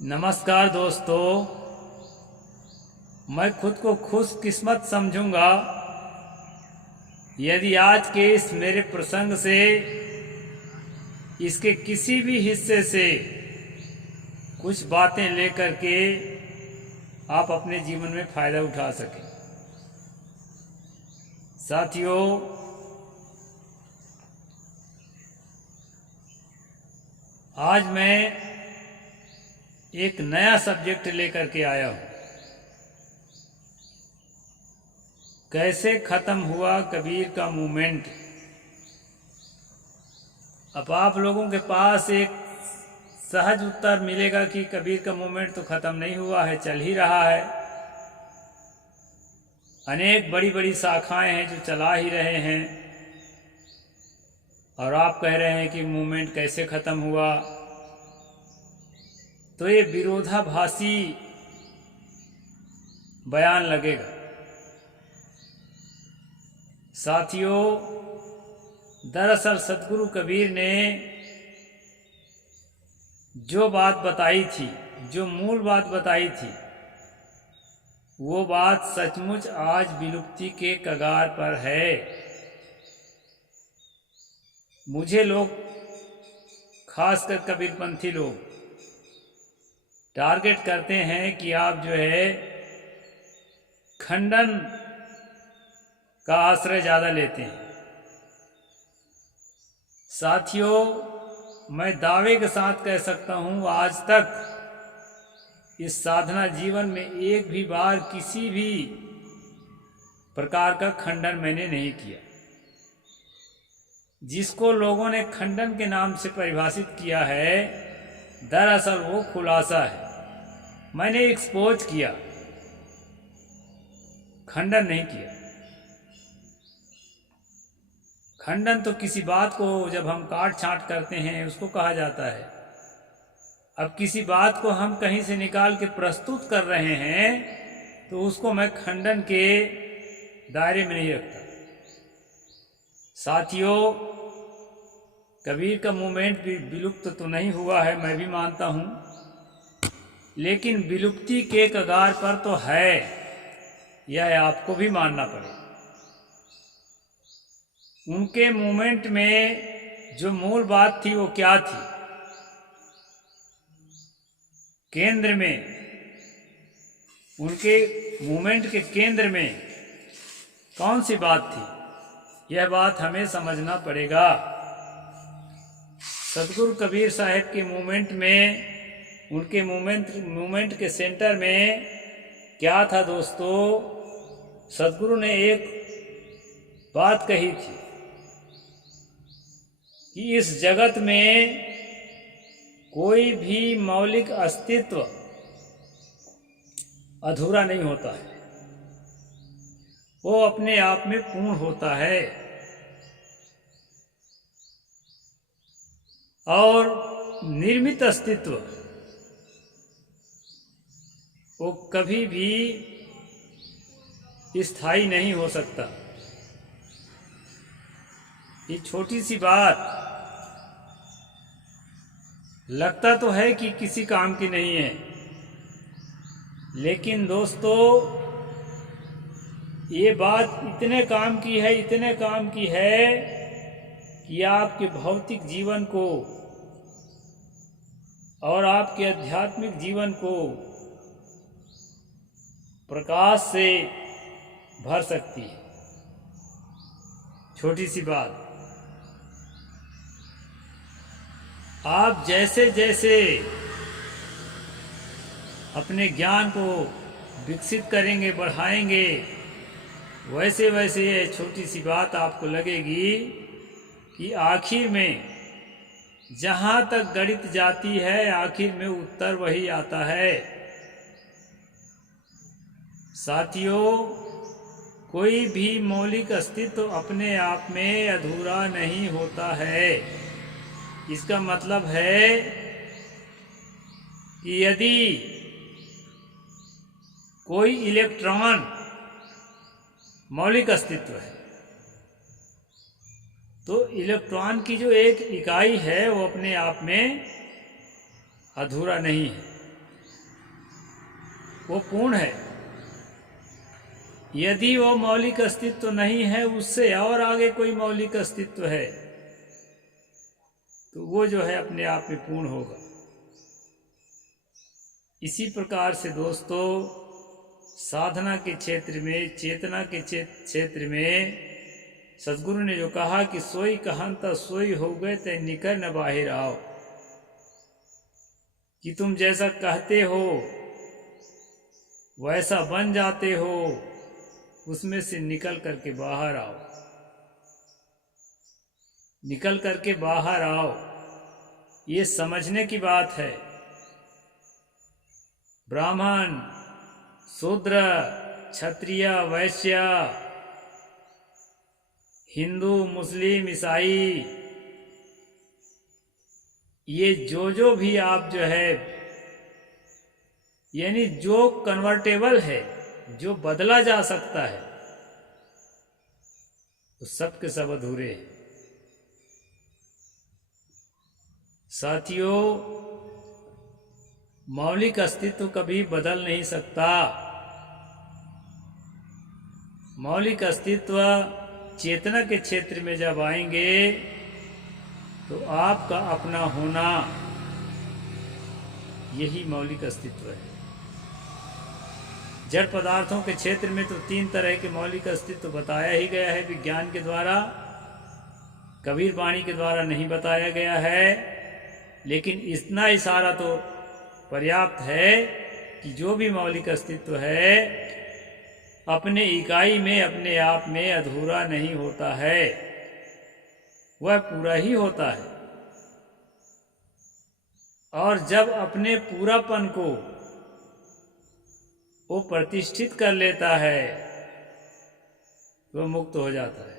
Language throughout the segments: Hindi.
नमस्कार दोस्तों, मैं खुद को खुशकिस्मत समझूंगा यदि आज के इस मेरे प्रसंग से इसके किसी भी हिस्से से कुछ बातें लेकर के आप अपने जीवन में फ़ायदा उठा सकें। साथियों, आज मैं एक नया सब्जेक्ट लेकर के आया हूँ। कैसे ख़त्म हुआ कबीर का मूवमेंट। अब आप लोगों के पास एक सहज उत्तर मिलेगा कि कबीर का मूवमेंट तो ख़त्म नहीं हुआ है, चल ही रहा है। अनेक बड़ी बड़ी शाखाएं हैं जो चला ही रहे हैं, और आप कह रहे हैं कि मूवमेंट कैसे ख़त्म हुआ। तो ये विरोधाभासी बयान लगेगा। साथियों, दरअसल सदगुरु कबीर ने जो बात बताई थी, जो मूल बात बताई थी, वो बात सचमुच आज विलुप्ति के कगार पर है। मुझे लोग, खासकर कबीरपंथी लोग, टारगेट करते हैं कि आप जो है खंडन का आश्रय ज़्यादा लेते हैं। साथियों, मैं दावे के साथ कह सकता हूँ, आज तक इस साधना जीवन में एक भी बार किसी भी प्रकार का खंडन मैंने नहीं किया। जिसको लोगों ने खंडन के नाम से परिभाषित किया है, दरअसल वो खुलासा है। मैंने एक्सपोज किया, खंडन नहीं किया। खंडन तो किसी बात को जब हम काट छांट करते हैं उसको कहा जाता है। अब किसी बात को हम कहीं से निकाल के प्रस्तुत कर रहे हैं तो उसको मैं खंडन के दायरे में नहीं रखता। साथियों, कबीर का मूवमेंट भी विलुप्त तो नहीं हुआ है, मैं भी मानता हूँ, लेकिन विलुप्ति के कगार पर तो है, यह आपको भी मानना पड़ेगा। उनके मूवमेंट में जो मूल बात थी वो क्या थी? केंद्र में, उनके मूवमेंट के केंद्र में कौन सी बात थी, यह बात हमें समझना पड़ेगा। सदगुरु कबीर साहब के मूवमेंट में, उनके मूवमेंट के सेंटर में क्या था दोस्तों? सदगुरु ने एक बात कही थी कि इस जगत में कोई भी मौलिक अस्तित्व अधूरा नहीं होता है, वो अपने आप में पूर्ण होता है। और निर्मित अस्तित्व वो कभी भी स्थायी नहीं हो सकता। ये छोटी सी बात लगता तो है कि किसी काम की नहीं है, लेकिन दोस्तों ये बात इतने काम की है, इतने काम की है कि आपके भौतिक जीवन को और आपके आध्यात्मिक जीवन को प्रकाश से भर सकती है। छोटी सी बात। आप जैसे जैसे अपने ज्ञान को विकसित करेंगे, बढ़ाएंगे, वैसे वैसे ये छोटी सी बात आपको लगेगी कि आखिर में जहाँ तक गणित जाती है, आखिर में उत्तर वही आता है। साथियों, कोई भी मौलिक अस्तित्व अपने आप में अधूरा नहीं होता है। इसका मतलब है कि यदि कोई इलेक्ट्रॉन मौलिक अस्तित्व है, तो इलेक्ट्रॉन की जो एक इकाई है वो अपने आप में अधूरा नहीं है। वो पूर्ण है। यदि वो मौलिक अस्तित्व नहीं है, उससे और आगे कोई मौलिक अस्तित्व है, तो वो जो है अपने आप में पूर्ण होगा। इसी प्रकार से दोस्तों, साधना के क्षेत्र में, चेतना के क्षेत्र में सदगुरु ने जो कहा कि सोई कहंता सोई हो गए ते निकर न बाहिर आओ, कि तुम जैसा कहते हो वैसा बन जाते हो, उसमें से निकल करके बाहर आओ, निकल करके बाहर आओ। ये समझने की बात है। ब्राह्मण, शूद्र, क्षत्रिय, वैश्य, हिंदू, मुस्लिम, ईसाई, ये जो भी आप जो है, यानी जो कन्वर्टेबल है, जो बदला जा सकता है, तो सब के सब अधूरे हैं। साथियों, मौलिक अस्तित्व कभी बदल नहीं सकता। मौलिक अस्तित्व चेतना के क्षेत्र में जब आएंगे तो आपका अपना होना, यही मौलिक अस्तित्व है। जड़ पदार्थों के क्षेत्र में तो 3 तरह के मौलिक अस्तित्व बताया ही गया है, विज्ञान के द्वारा, कबीर वाणी के द्वारा नहीं बताया गया है। लेकिन इतना इशारा तो पर्याप्त है कि जो भी मौलिक अस्तित्व है अपने इकाई में, अपने आप में अधूरा नहीं होता है, वह पूरा ही होता है। और जब अपने पूरापन को वो प्रतिष्ठित कर लेता है तो मुक्त हो जाता है।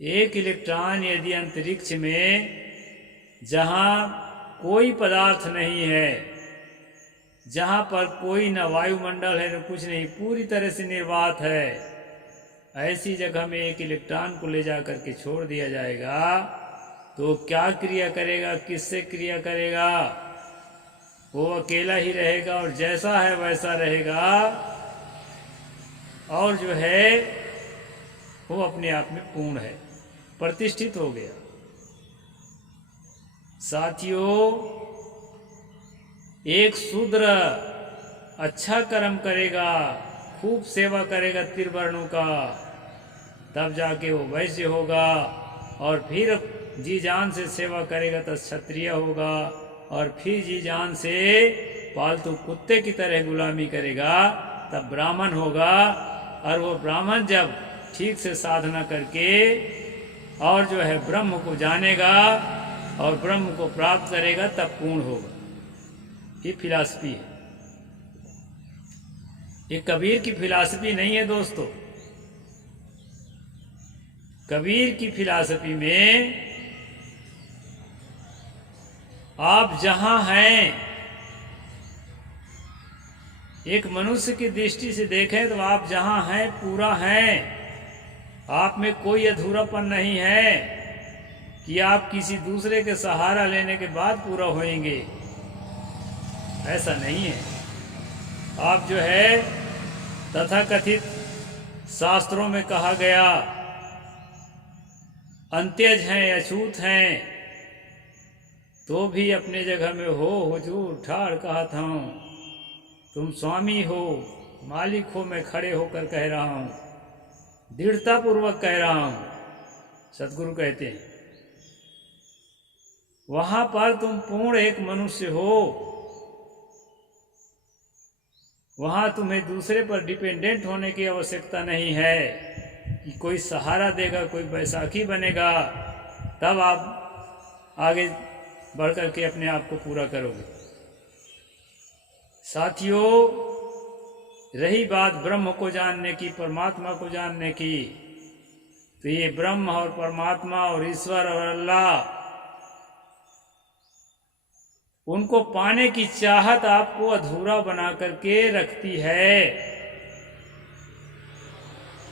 एक इलेक्ट्रॉन यदि अंतरिक्ष में, जहाँ कोई पदार्थ नहीं है, जहाँ पर कोई न वायुमंडल है न कुछ नहीं, पूरी तरह से निर्वात है, ऐसी जगह में एक इलेक्ट्रॉन को ले जा करके छोड़ दिया जाएगा तो क्या क्रिया करेगा, किससे क्रिया करेगा? वो अकेला ही रहेगा और जैसा है वैसा रहेगा, और जो है वो अपने आप में पूर्ण है, प्रतिष्ठित हो गया। साथियों, एक शूद्र अच्छा कर्म करेगा, खूब सेवा करेगा त्रिवर्णों का, तब जाके वो वैश्य होगा, और फिर जी जान से सेवा करेगा तो क्षत्रिय होगा, और फिर जी जान से पालतू कुत्ते की तरह गुलामी करेगा तब ब्राह्मण होगा। और वो ब्राह्मण जब ठीक से साधना करके और जो है ब्रह्म को जानेगा और ब्रह्म को प्राप्त करेगा तब पूर्ण होगा। ये फिलॉसफी है, ये कबीर की फिलॉसफी नहीं है दोस्तों। कबीर की फिलॉसफी में आप जहां हैं, एक मनुष्य की दृष्टि से देखें तो आप जहां हैं पूरा हैं, आप में कोई अधूरापन नहीं है कि आप किसी दूसरे के सहारा लेने के बाद पूरा होएंगे, ऐसा नहीं है। आप जो है तथाकथित शास्त्रों में कहा गया अंत्यज हैं, अछूत हैं, तो भी अपने जगह में हो हुजूर ठाड़ कहता हूँ, तुम स्वामी हो, मालिक हो, मैं खड़े होकर कह रहा हूँ, दृढ़ता पूर्वक कह रहा हूँ। सदगुरु कहते हैं वहां पर तुम पूर्ण एक मनुष्य हो, वहां तुम्हें दूसरे पर डिपेंडेंट होने की आवश्यकता नहीं है कि कोई सहारा देगा, कोई बैसाखी बनेगा तब आप आगे बढ़ करके अपने आप को पूरा करोगे। साथियों, रही बात ब्रह्म को जानने की, परमात्मा को जानने की, तो ये ब्रह्म और परमात्मा और ईश्वर और अल्लाह, उनको पाने की चाहत आपको अधूरा बना करके रखती है।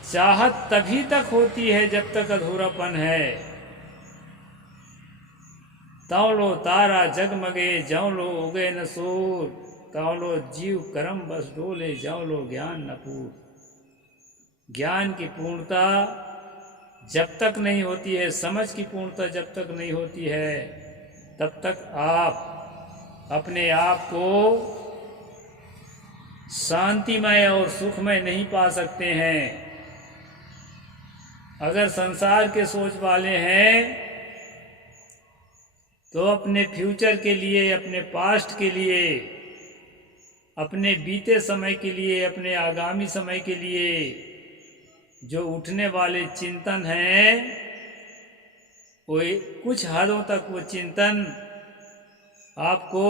चाहत तभी तक होती है जब तक अधूरापन है। तौलो तारा जगमगे, जौलो उगे न सूर, तौलो जीव कर्म बस डोले जाओ लो ज्ञान न पूर। ज्ञान की पूर्णता जब तक नहीं होती है, समझ की पूर्णता जब तक नहीं होती है, तब तक आप अपने आप को शांतिमय और सुखमय नहीं पा सकते हैं। अगर संसार के सोच वाले हैं तो अपने फ्यूचर के लिए, अपने पास्ट के लिए, अपने बीते समय के लिए, अपने आगामी समय के लिए जो उठने वाले चिंतन हैं, वो कुछ हदों तक वो चिंतन आपको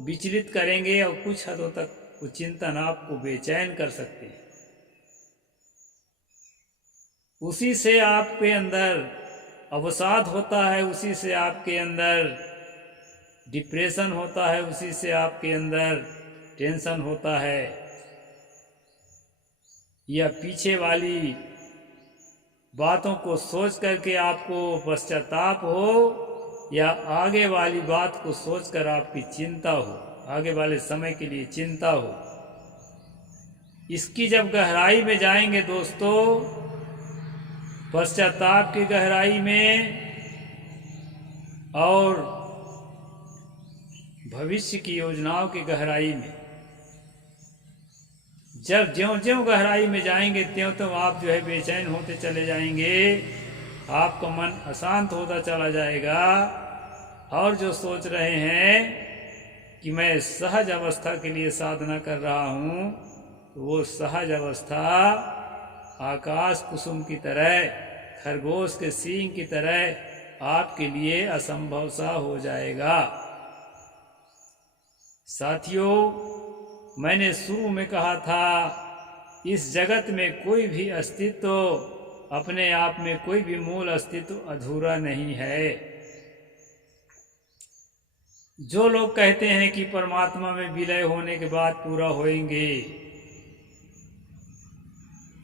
विचलित करेंगे और कुछ हदों तक वो चिंतन आपको बेचैन कर सकते हैं। उसी से आपके अंदर अवसाद होता है, उसी से आपके अंदर डिप्रेशन होता है, उसी से आपके अंदर टेंशन होता है, या पीछे वाली बातों को सोच करके आपको पश्चाताप हो, या आगे वाली बात को सोचकर आपकी चिंता हो, आगे वाले समय के लिए चिंता हो। इसकी जब गहराई में जाएंगे दोस्तों, पश्चाताप की गहराई में और भविष्य की योजनाओं की गहराई में, जब ज्यों ज्यों गहराई में जाएंगे त्यों त्यों आप जो है बेचैन होते चले जाएंगे, आपका मन अशांत होता चला जाएगा। और जो सोच रहे हैं कि मैं सहज अवस्था के लिए साधना कर रहा हूँ, तो वो सहज अवस्था आकाश कुसुम की तरह, खरगोश के सींग की तरह आपके लिए असंभव सा हो जाएगा। साथियों, मैंने शुरू में कहा था, इस जगत में कोई भी अस्तित्व, अपने आप में कोई भी मूल अस्तित्व अधूरा नहीं है। जो लोग कहते हैं कि परमात्मा में विलय होने के बाद पूरा होएंगे,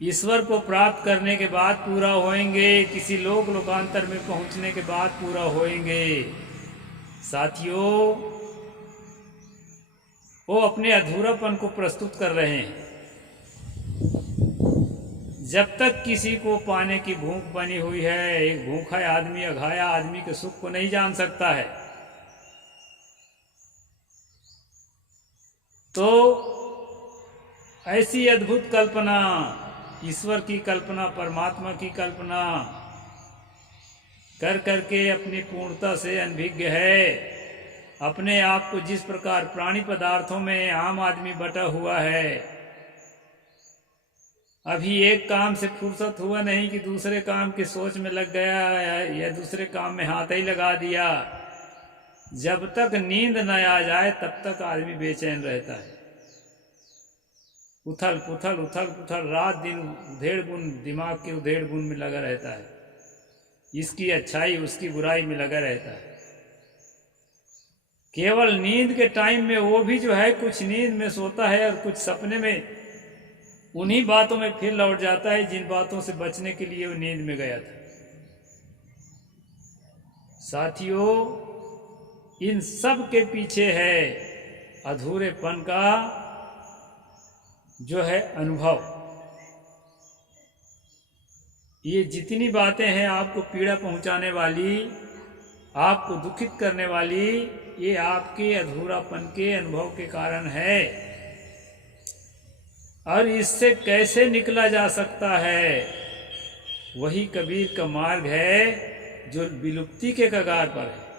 ईश्वर को प्राप्त करने के बाद पूरा होएंगे, किसी लोकांतर में पहुंचने के बाद पूरा होएंगे, साथियों, वो अपने अधूरापन को प्रस्तुत कर रहे हैं। जब तक किसी को पाने की भूख बनी हुई है, एक भूखा आदमी, अघाया आदमी के सुख को नहीं जान सकता है। तो ऐसी अद्भुत कल्पना, ईश्वर की कल्पना, परमात्मा की कल्पना कर करके अपनी पूर्णता से अनभिज्ञ है। अपने आप को जिस प्रकार प्राणी पदार्थों में आम आदमी बटा हुआ है, अभी एक काम से फुर्सत हुआ नहीं कि दूसरे काम की सोच में लग गया, या दूसरे काम में हाथ ही लगा दिया। जब तक नींद न आ जाए तब तक आदमी बेचैन रहता है। उथल पुथल रात दिन उधेड़ बुन, दिमाग के उधेड़ बुन में लगा रहता है, इसकी अच्छाई उसकी बुराई में लगा रहता है। केवल नींद के टाइम में वो भी जो है कुछ नींद में सोता है और कुछ सपने में उन्हीं बातों में फिर लौट जाता है जिन बातों से बचने के लिए वो नींद में गया था। साथियों, इन सब के पीछे है अधूरेपन का जो है अनुभव। ये जितनी बातें हैं आपको पीड़ा पहुंचाने वाली, आपको दुखित करने वाली, ये आपके अधूरापन के अनुभव के कारण है। और इससे कैसे निकला जा सकता है, वही कबीर का मार्ग है जो विलुप्ति के कगार पर है।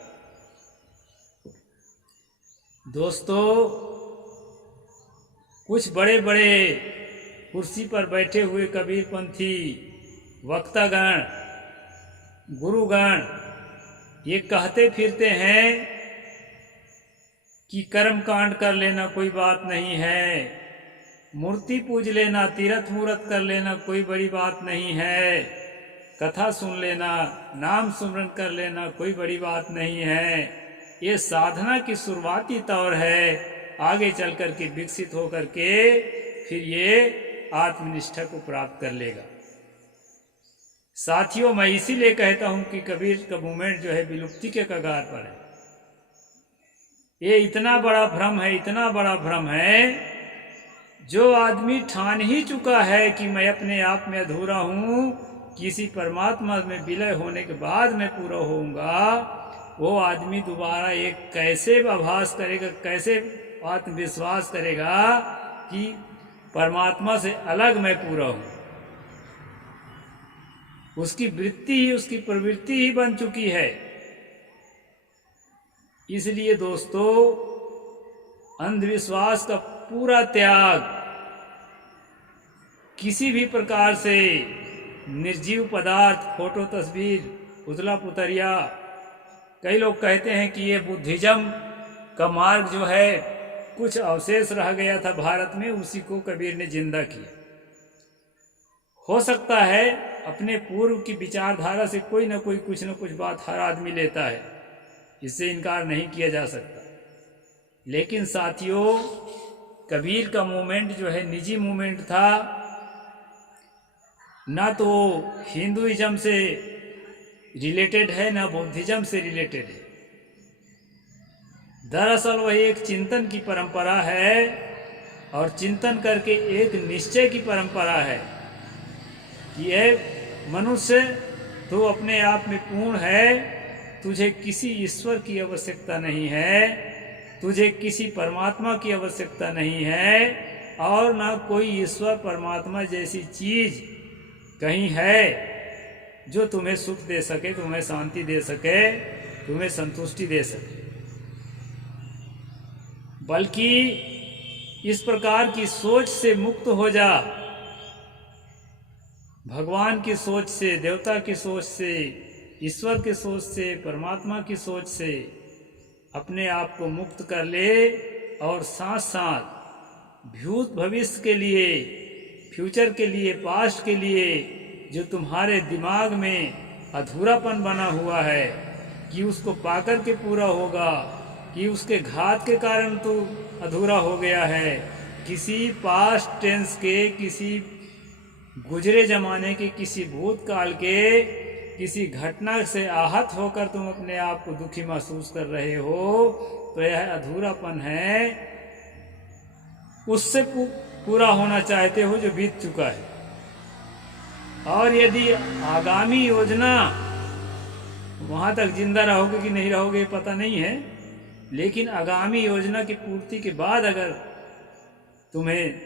दोस्तों, कुछ बड़े बड़े कुर्सी पर बैठे हुए कबीरपंथी वक्तागण, गुरुगण ये कहते फिरते हैं कि कर्म कांड कर लेना कोई बात नहीं है, मूर्ति पूज लेना, तीर्थ मूर्त कर लेना कोई बड़ी बात नहीं है, कथा सुन लेना, नाम सुमरन कर लेना कोई बड़ी बात नहीं है। ये साधना की शुरुआती तौर है, आगे चल कर के विकसित होकर के फिर ये आत्मनिष्ठा को प्राप्त कर लेगा। साथियों, मैं इसीलिए कहता हूं कि कबीर का मूवमेंट जो है विलुप्ति के कगार पर है। ये इतना बड़ा भ्रम है, इतना बड़ा भ्रम है। जो आदमी ठान ही चुका है कि मैं अपने आप में अधूरा हूँ, किसी परमात्मा में विलय होने के बाद मैं पूरा होऊंगा, वो आदमी दोबारा एक कैसे आभास करेगा, कैसे आत्मविश्वास करेगा कि परमात्मा से अलग मैं पूरा हूँ। उसकी वृत्ति ही, उसकी प्रवृत्ति ही बन चुकी है। इसलिए दोस्तों, अंधविश्वास का पूरा त्याग, किसी भी प्रकार से निर्जीव पदार्थ, फोटो, तस्वीर, पुतला पुतरिया, कई लोग कहते हैं कि ये बुद्धिज्म का मार्ग जो है कुछ अवशेष रह गया था भारत में, उसी को कबीर ने जिंदा किया। हो सकता है अपने पूर्व की विचारधारा से कोई ना कोई कुछ न कुछ बात हर आदमी लेता है, इससे इनकार नहीं किया जा सकता। लेकिन साथियों, कबीर का मूवमेंट जो है निजी मूवमेंट था, ना तो हिंदुइज्म से रिलेटेड है ना बुद्धिज्म से रिलेटेड है। दरअसल वह एक चिंतन की परंपरा है, और चिंतन करके एक निश्चय की परंपरा है कि यह मनुष्य तो अपने आप में पूर्ण है, तुझे किसी ईश्वर की आवश्यकता नहीं है, तुझे किसी परमात्मा की आवश्यकता नहीं है, और ना कोई ईश्वर परमात्मा जैसी चीज कहीं है जो तुम्हें सुख दे सके, तुम्हें शांति दे सके, तुम्हें संतुष्टि दे सके। बल्कि इस प्रकार की सोच से मुक्त हो जा, भगवान की सोच से, देवता की सोच से, ईश्वर की सोच से, परमात्मा की सोच से अपने आप को मुक्त कर ले, और साथ साथ भूत भविष्य के लिए, फ्यूचर के लिए, पास्ट के लिए जो तुम्हारे दिमाग में अधूरापन बना हुआ है कि उसको पाकर के पूरा होगा, कि उसके घात के कारण तो अधूरा हो गया है, किसी पास्ट टेंस के, किसी गुजरे जमाने के, किसी भूतकाल के किसी घटना से आहत होकर तुम अपने आप को दुखी महसूस कर रहे हो, तो यह अधूरापन है। उससे पूरा होना चाहते हो जो बीत चुका है। और यदि आगामी योजना, वहां तक जिंदा रहोगे कि नहीं रहोगे पता नहीं है, लेकिन आगामी योजना की पूर्ति के बाद अगर तुम्हें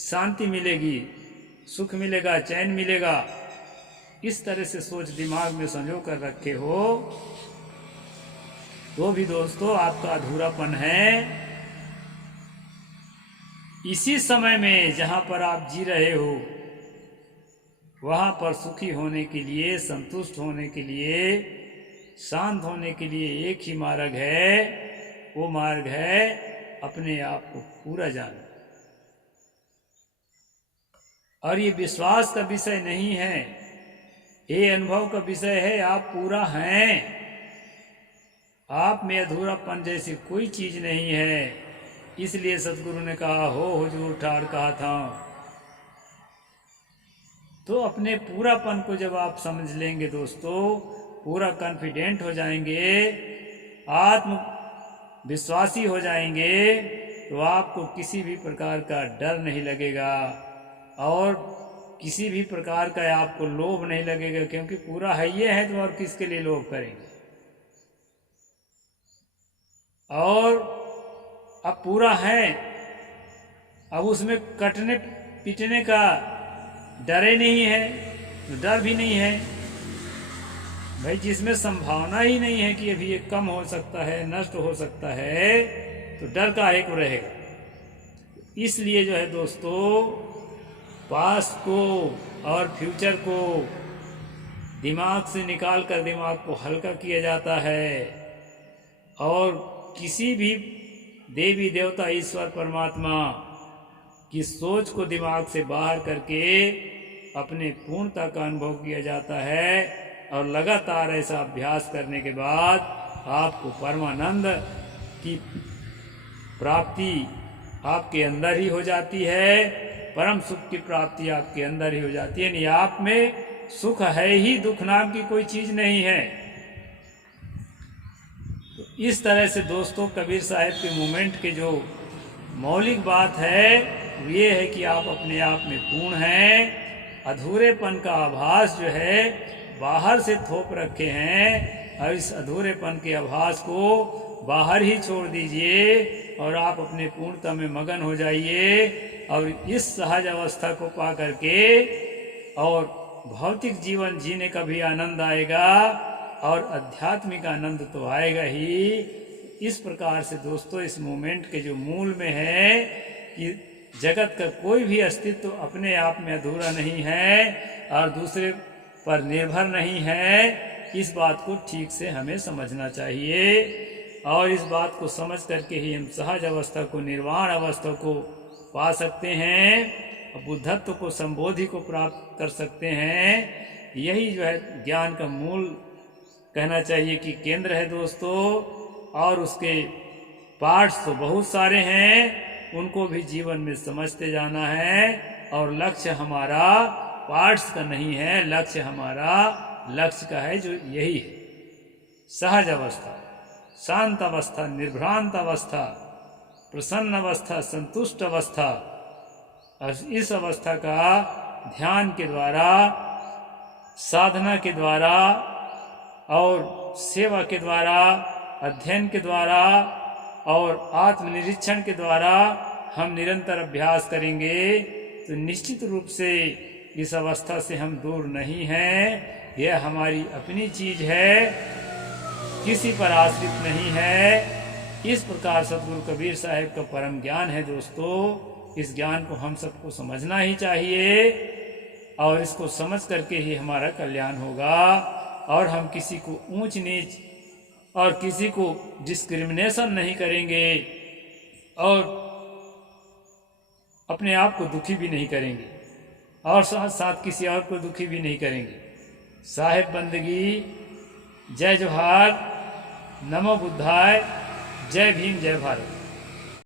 शांति मिलेगी, सुख मिलेगा, चैन मिलेगा, इस तरह से सोच दिमाग में संजो कर रखे हो, तो भी दोस्तों आपका अधूरापन है। इसी समय में जहां पर आप जी रहे हो, वहां पर सुखी होने के लिए, संतुष्ट होने के लिए, शांत होने के लिए एक ही मार्ग है। वो मार्ग है अपने आप को पूरा जानना। और ये विश्वास का विषय नहीं है, ये अनुभव का विषय है। आप पूरा हैं, आप में अधूरापन जैसी कोई चीज नहीं है। इसलिए सदगुरु ने कहा, हो हुजूर ठाड़ कहा था। तो अपने पूरापन को जब आप समझ लेंगे दोस्तों, पूरा कॉन्फिडेंट हो जाएंगे, आत्म विश्वासी हो जाएंगे, तो आपको किसी भी प्रकार का डर नहीं लगेगा और किसी भी प्रकार का आपको लोभ नहीं लगेगा, क्योंकि पूरा है ये है तो और किसके लिए लोभ करेंगे। और अब पूरा है, अब उसमें कटने पिटने का डरे नहीं है, तो डर भी नहीं है भाई। जिसमें संभावना ही नहीं है कि अभी ये कम हो सकता है, नष्ट हो सकता है, तो डर का एक रहेगा। इसलिए जो है दोस्तों, पास्ट को और फ्यूचर को दिमाग से निकाल कर दिमाग को हल्का किया जाता है, और किसी भी देवी देवता ईश्वर परमात्मा की सोच को दिमाग से बाहर करके अपने पूर्णता का अनुभव किया जाता है। और लगातार ऐसा अभ्यास करने के बाद आपको परमानंद की प्राप्ति आपके अंदर ही हो जाती है, परम सुख की प्राप्ति आपके अंदर ही हो जाती है। नहीं, आप में सुख है ही, दुख नाम की कोई चीज नहीं है। तो इस तरह से दोस्तों कबीर साहब के मूवमेंट के जो मौलिक बात है वो ये है कि आप अपने आप में पूर्ण हैं। अधूरेपन का आभास जो है बाहर से थोप रखे हैं, और इस अधूरेपन के आभास को बाहर ही छोड़ दीजिए और आप अपने पूर्णता में मगन हो जाइए। और इस सहज अवस्था को पा करके और भौतिक जीवन जीने का भी आनंद आएगा और आध्यात्मिक आनंद तो आएगा ही। इस प्रकार से दोस्तों इस मूवमेंट के जो मूल में है कि जगत का कोई भी अस्तित्व अपने आप में अधूरा नहीं है और दूसरे पर निर्भर नहीं है, इस बात को ठीक से हमें समझना चाहिए। और इस बात को समझ करके ही हम सहज अवस्था को, निर्वाण अवस्था को पा सकते हैं, बुद्धत्व को, संबोधि को प्राप्त कर सकते हैं। यही जो है ज्ञान का मूल कहना चाहिए कि केंद्र है दोस्तों। और उसके पार्ट्स तो बहुत सारे हैं, उनको भी जीवन में समझते जाना है। और लक्ष्य हमारा पार्ट्स का नहीं है, लक्ष्य हमारा लक्ष्य का है जो यही है, सहज अवस्था, शांत अवस्था, निर्भ्रांत अवस्था, प्रसन्न अवस्था, संतुष्ट अवस्था। और इस अवस्था का ध्यान के द्वारा, साधना के द्वारा और सेवा के द्वारा, अध्ययन के द्वारा और आत्मनिरीक्षण के द्वारा हम निरंतर अभ्यास करेंगे तो निश्चित रूप से इस अवस्था से हम दूर नहीं हैं। यह हमारी अपनी चीज है, किसी पर आश्रित नहीं है। इस प्रकार सतगुरु कबीर साहब का परम ज्ञान है दोस्तों। इस ज्ञान को हम सबको समझना ही चाहिए और इसको समझ करके ही हमारा कल्याण होगा। और हम किसी को ऊंच नीच और किसी को डिस्क्रिमिनेशन नहीं करेंगे और अपने आप को दुखी भी नहीं करेंगे और साथ साथ किसी और को दुखी भी नहीं करेंगे। साहिब बंदगी, जय जोहार, नमो बुद्धाय, जय भीम, जय भारत।